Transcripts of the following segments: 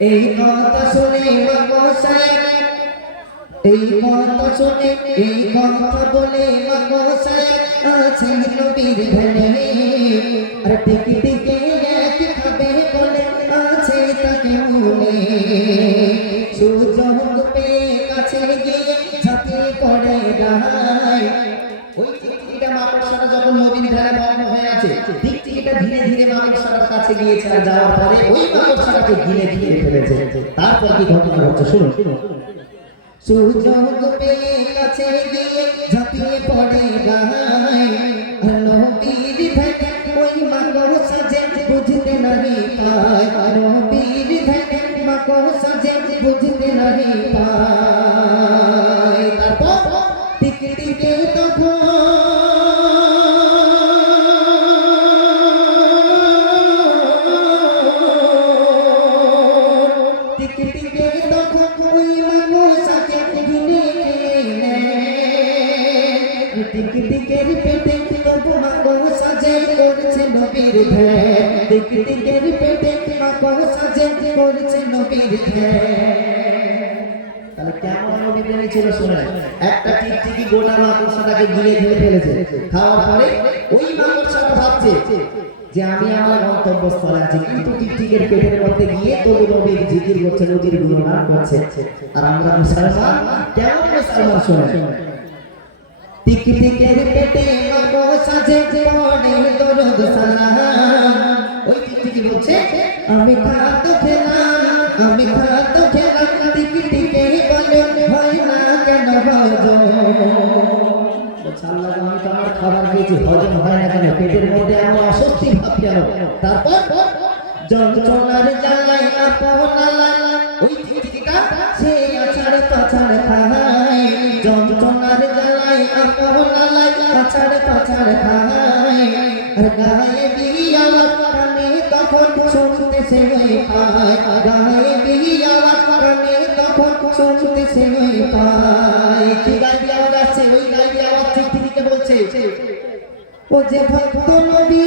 এই কথা শুনে মগসায় এই কথা শুনে, এই কথা বলে মগসায় আছে নবীর ঘরে আর টিকি টিকে এক খাবে বলে, আছে তাকে মনে সুযোগ পেয়ে কাছে গিয়ে ঝাঁপিয়ে পড়ে গায়। ওই টিকটিকিটা মাকড়সাটা যখন বন্ধ হয়ে আছে টিকটিকিটা ধীরে ধীরে মাকড়সাটার কাছে গিয়েছে আর যাওয়ার পরে ওই মাকড়সাটাকে গিলে গিলে ফেলেছে। তারপর কি ঘটনা হচ্ছে? শুনুন। সুযোগ পেয়ে কাছে গিয়ে ঝাঁপিয়ে পড়ে গায়। নবীর ধারে ওই মাকড়সা যে বুঝতে নাহি পায়। নবীর ধারে মাকড়সা যে বুঝতে নাহি পায়। টিকটিকের পেটে তবু সাজে করছে নবীর ধ্যান। টিকটিকের পেটে মানুষ সাজে করছে নবীর একটা টিকটিকি গোটা মাকড়সাটাকে গিলে খেয়ে ফেলেছে। খাওয়ার পরে ওই মাকড়সাটা ভাবছে যে আমি আমার গন্তব্যস্থলে আছি, কিন্তু টিকটিকের পেটের মধ্যে গিয়ে আর আমরা মুসলমান শুনে টিকটিকের পেটে মাকড়সা যে পড়ে দরদ সালাম। ওই টিকটিকি বলছে, আমি খাদ্য খেলাম, আমি খাদ্য খেলাম, টিকটিকে বলে হয় না কেন হজম আল্লাহ, আমি তো আমার খাবার খেয়েছি, হজম হয় না কেন? পেটের মধ্যে আমার অস্বস্তি ভাব কেন? তারপর যন্ত্রণার জ্বালাই আপনার পাচার খায় আর গায়ে বিয়া কানে তখন শুনতে সে পায়। গায়ে বিয়া কানে তখন শুনতে সে পায়। কি গায়ে আওয়াজ আসছে ওই গায়ে আওয়াজ ঠিক বলছে। ও যে ভক্ত নবী।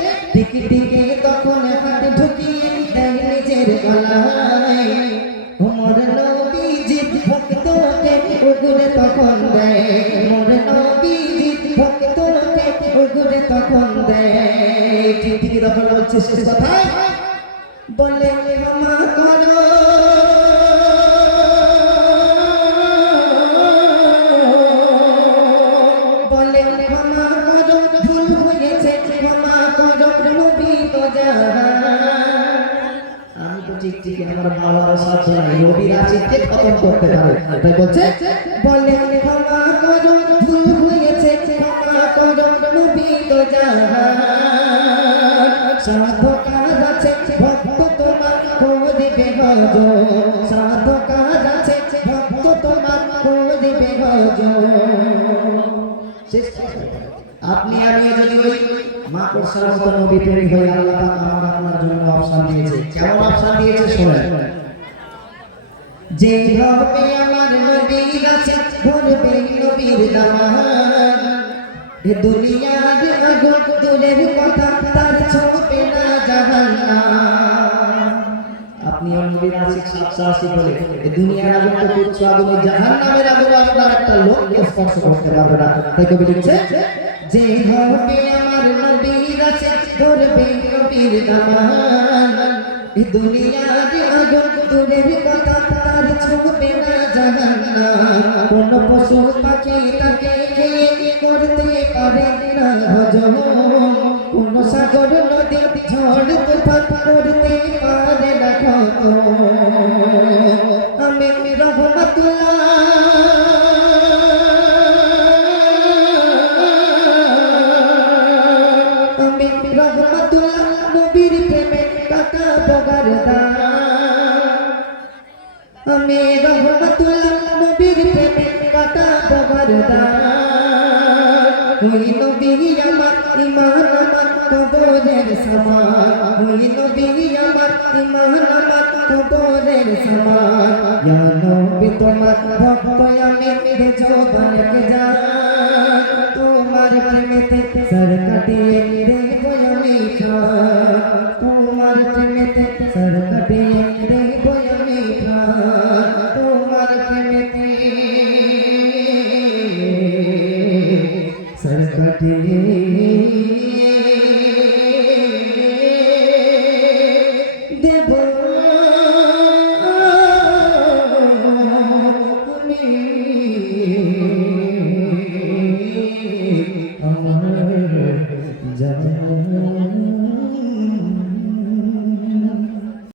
ঠিক তখন বলছে শেষ কথায় বলে ক্ষমা করো বলে ক্ষমা করো ভুল হয়েছে? ক্ষমা করো নবী তো আমি তো ঠিক ঠিক, আমার নাই নবীর খতম করতে পারে। তাই বলছে বলে ক্ষমা হয়েছে ক্ষমা করো নবী তো জাহান সাধু কাজ আছে ভক্ত তোমার করিবে গজ সাধু কাজ আছে ভক্ত তোমার করিবে গজ আপনি আমি যদি ওই মা কোরসার মতো নবী তৈরি হয়ে আল্লাহ পাক আমার আপনার জন্য অপশন দিয়েছে। কেমন অপশন দিয়েছে শোনেন। যে হবে আমার নবীর আছে ধরবে নবীর দামান দুনিয়ার আগুন দূরের কথা। আশিক সাতশাসি বলে, এ দুনিয়ার আগুন তো তুচ্ছ আগুন, জাহান্নামের আগুন আপনার একটা লোককে স্পর্শ করতে পারবে না। তাই কবি লিখছে, যে হবে আমার নবীর আছে, ধরবে নবীর দামান এই দুনিয়ার আগুন দূরের কথা তার ছোঁবে না জাহান্নাম। কোন পশু পাখি তাকে করতে পারে না হজম। বগার দান ওই নবী আমার ইমান আমার কবরের সমান ওই নবী আমার ইমান আমার কবরের সমান ইয়া নবী তোমার ভক্ত আমি ভেজো বানকে যা তোমার প্রেমেতে সর কাটিয়ে